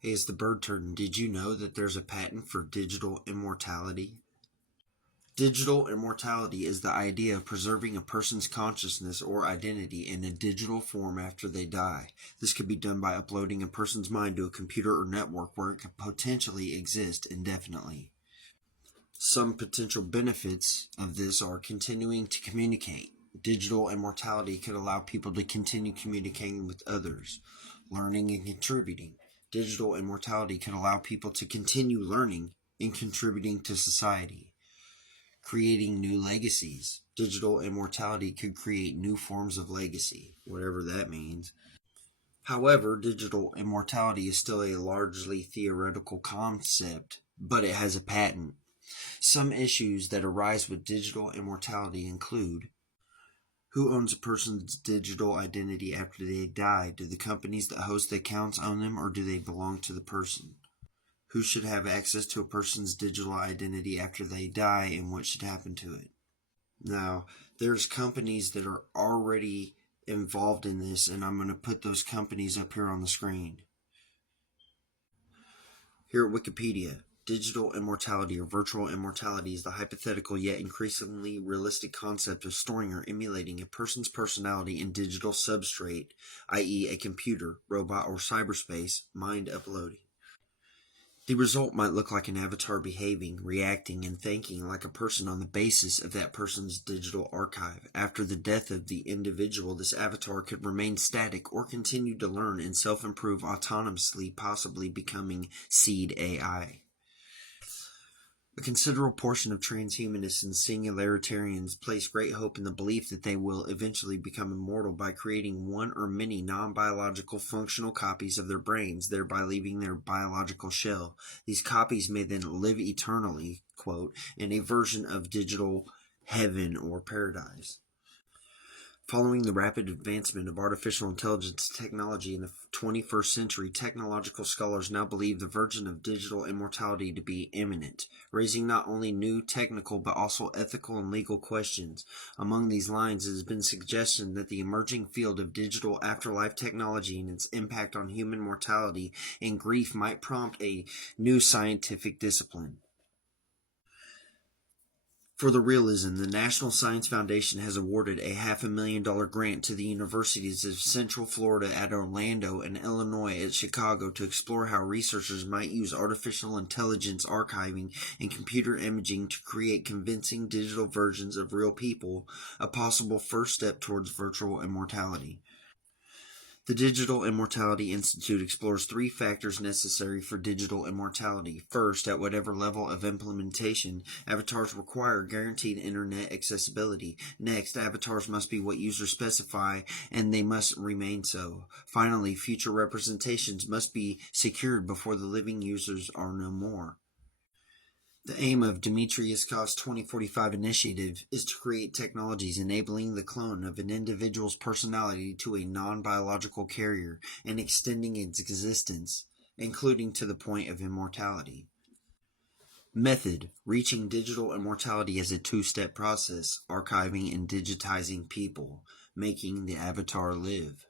Hey, it's the bird turtle. Did you know that there's a patent for digital immortality? Digital immortality is the idea of preserving a person's consciousness or identity in a digital form after they die. This could be done by uploading a person's mind to a computer or network where it could potentially exist indefinitely. Some potential benefits of this are continuing to communicate. Digital immortality could allow people to continue communicating with others, learning and contributing. Digital immortality could allow people to continue learning and contributing to society, creating new legacies. Digital immortality could create new forms of legacy, whatever that means. However, digital immortality is still a largely theoretical concept, but it has a patent. Some issues that arise with digital immortality include: who owns a person's digital identity after they die? Do the companies that host the accounts own them, or do they belong to the person? Who should have access to a person's digital identity after they die, and what should happen to it? Now, there's companies that are already involved in this, and I'm going to put those companies up here on the screen. Here at Wikipedia, digital immortality or virtual immortality is the hypothetical yet increasingly realistic concept of storing or emulating a person's personality in digital substrate, i.e., a computer, robot, or cyberspace, mind uploading. The result might look like an avatar behaving, reacting, and thinking like a person on the basis of that person's digital archive. After the death of the individual, this avatar could remain static or continue to learn and self-improve autonomously, possibly becoming seed AI. A considerable portion of transhumanists and singularitarians place great hope in the belief that they will eventually become immortal by creating one or many non-biological functional copies of their brains, thereby leaving their biological shell. These copies may then live eternally, quote, in a version of digital heaven or paradise. Following the rapid advancement of artificial intelligence technology in the 21st century, technological scholars now believe the version of digital immortality to be imminent, raising not only new technical but also ethical and legal questions. Among these lines, it has been suggested that the emerging field of digital afterlife technology and its impact on human mortality and grief might prompt a new scientific discipline. For the realism, the National Science Foundation has awarded a $500,000 grant to the universities of Central Florida at Orlando and Illinois at Chicago to explore how researchers might use artificial intelligence archiving and computer imaging to create convincing digital versions of real people, a possible first step towards virtual immortality. The Digital Immortality Institute explores three factors necessary for digital immortality. First, at whatever level of implementation, avatars require guaranteed internet accessibility. Next, avatars must be what users specify, and they must remain so. Finally, future representations must be secured before the living users are no more. The aim of Dmitry Iskov's 2045 initiative is to create technologies enabling the clone of an individual's personality to a non-biological carrier and extending its existence, including to the point of immortality. Method: reaching digital immortality as a two-step process, archiving and digitizing people, making the avatar live.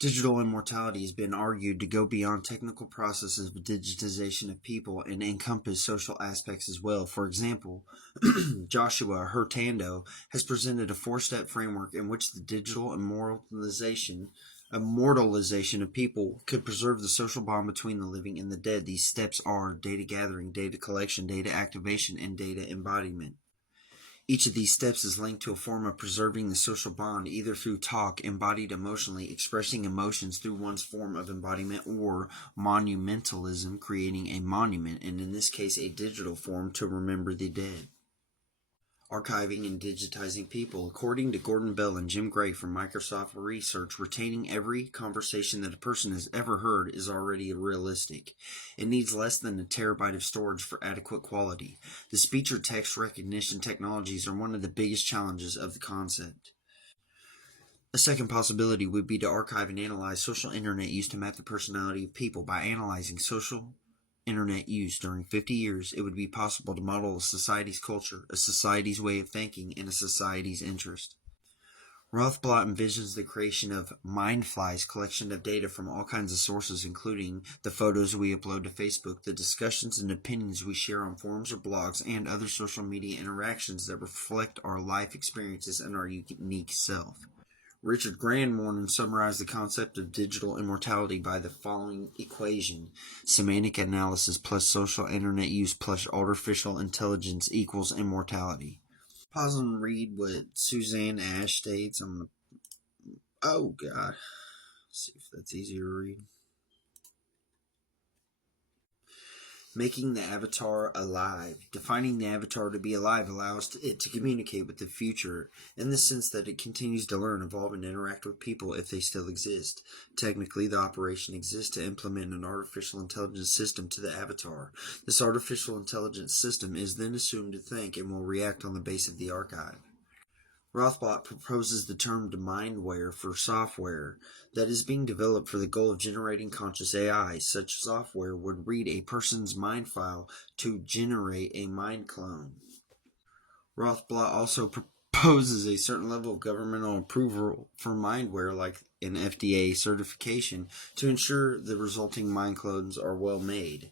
Digital immortality has been argued to go beyond technical processes of digitization of people and encompass social aspects as well. For example, Joshua Hurtado has presented a four-step framework in which the digital immortalization of people could preserve the social bond between the living and the dead. These steps are data gathering, data collection, data activation, and data embodiment. Each of these steps is linked to a form of preserving the social bond, either through talk, embodied emotionally, expressing emotions through one's form of embodiment, or monumentalism, creating a monument, and in this case a digital form, to remember the dead. Archiving and digitizing people. According to Gordon Bell and Jim Gray from Microsoft Research, retaining every conversation that a person has ever heard is already realistic. It needs less than a terabyte of storage for adequate quality. The speech or text recognition technologies are one of the biggest challenges of the concept. A second possibility would be to archive and analyze social internet use to map the personality of people. By analyzing social internet use during 50 years, it would be possible to model a society's culture, a society's way of thinking, and a society's interest. Rothblatt envisions the creation of Mindfly's collection of data from all kinds of sources, including the photos we upload to Facebook, the discussions and opinions we share on forums or blogs, and other social media interactions that reflect our life experiences and our unique self. Richard Grandmorton summarized the concept of digital immortality by the following equation: semantic analysis plus social internet use plus artificial intelligence equals immortality. Pause and read what Suzanne Ash states. Oh god. Let's see if that's easier to read. Making the avatar alive. Defining the avatar to be alive allows it to communicate with the future in the sense that it continues to learn, evolve, and interact with people if they still exist. Technically, the operation exists to implement an artificial intelligence system to the avatar. This artificial intelligence system is then assumed to think and will react on the base of the archive. Rothblatt proposes the term mindware for software that is being developed for the goal of generating conscious AI. Such software would read a person's mind file to generate a mind clone. Rothblatt also proposes a certain level of governmental approval for mindware, like an FDA certification, to ensure the resulting mind clones are well made.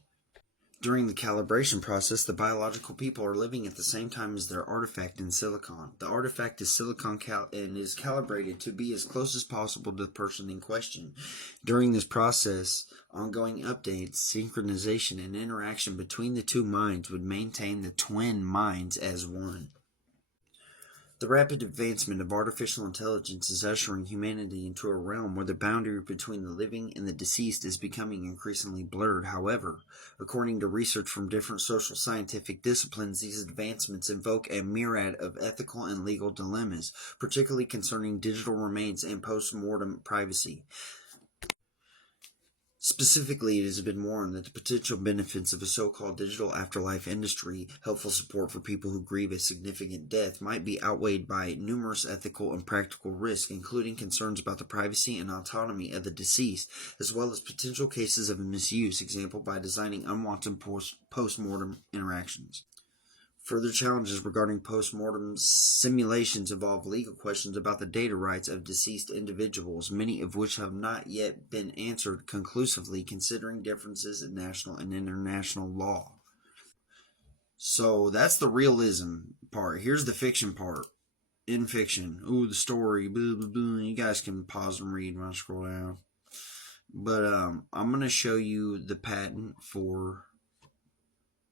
During the calibration process, the biological people are living at the same time as their artifact in silicon. The artifact is silicon and is calibrated to be as close as possible to the person in question. During this process, ongoing updates, synchronization, and interaction between the two minds would maintain the twin minds as one. The rapid advancement of artificial intelligence is ushering humanity into a realm where the boundary between the living and the deceased is becoming increasingly blurred. However, according to research from different social scientific disciplines, these advancements invoke a myriad of ethical and legal dilemmas, particularly concerning digital remains and post-mortem privacy. Specifically, it has been warned that the potential benefits of a so-called digital afterlife industry, helpful support for people who grieve a significant death, might be outweighed by numerous ethical and practical risks, including concerns about the privacy and autonomy of the deceased, as well as potential cases of misuse, example by designing unwanted post-mortem interactions. Further challenges regarding post-mortem simulations involve legal questions about the data rights of deceased individuals, many of which have not yet been answered conclusively, considering differences in national and international law. So that's the realism part. Here's the fiction part. In fiction. Ooh, the story. Blah, blah, blah. You guys can pause and read when I scroll down. But I'm going to show you the patent for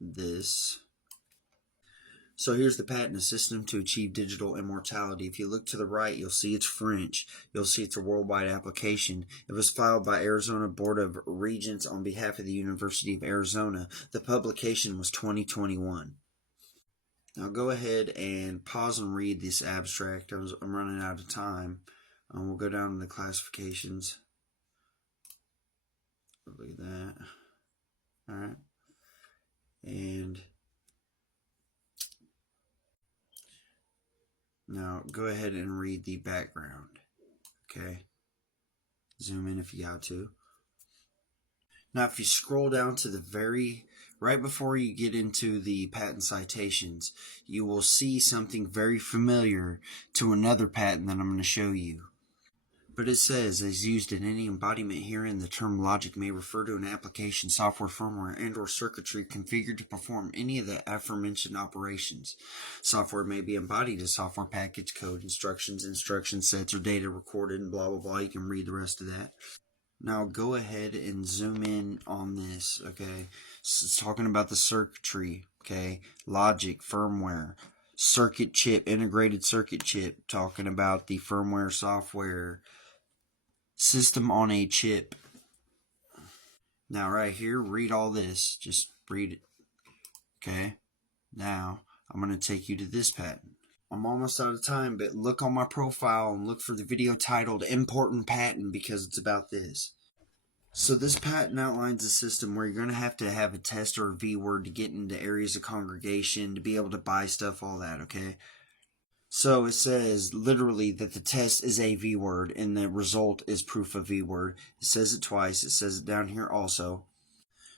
this. So here's the patent: a system to achieve digital immortality. If you look to the right, you'll see it's French. You'll see it's a worldwide application. It was filed by Arizona Board of Regents on behalf of the University of Arizona. The publication was 2021. Now go ahead and pause and read this abstract. I'm running out of time. We'll go down to the classifications. Look at that. All right. And now go ahead and read the background. Okay. Zoom in if you got to. Now, if you scroll down to the right before you get into the patent citations, you will see something very familiar to another patent that I'm going to show you. But it says, as used in any embodiment herein, the term logic may refer to an application, software, firmware, and or circuitry configured to perform any of the aforementioned operations. Software may be embodied as software package, code, instruction sets, or data recorded, and blah, blah, blah. You can read the rest of that. Now go ahead and zoom in on this, okay? So it's talking about the circuitry, okay? Logic, firmware, circuit chip, integrated circuit chip, talking about the firmware, software, system on a chip. Now right here, read all this. Just read it, okay? Now, I'm going to take you to this patent. I'm almost out of time, but look on my profile and look for the video titled Important Patent, because it's about this. So this patent outlines a system where you're going to have a test or a V-word to get into areas of congregation, to be able to buy stuff, all that, okay? So it says literally that the test is a V-word and the result is proof of V-word. It says it twice. It says it down here also.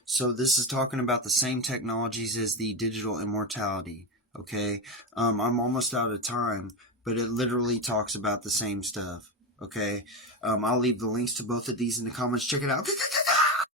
So this is talking about the same technologies as the digital immortality, okay? I'm almost out of time, but it literally talks about the same stuff. Okay, I'll leave the links to both of these in the comments. Check it out.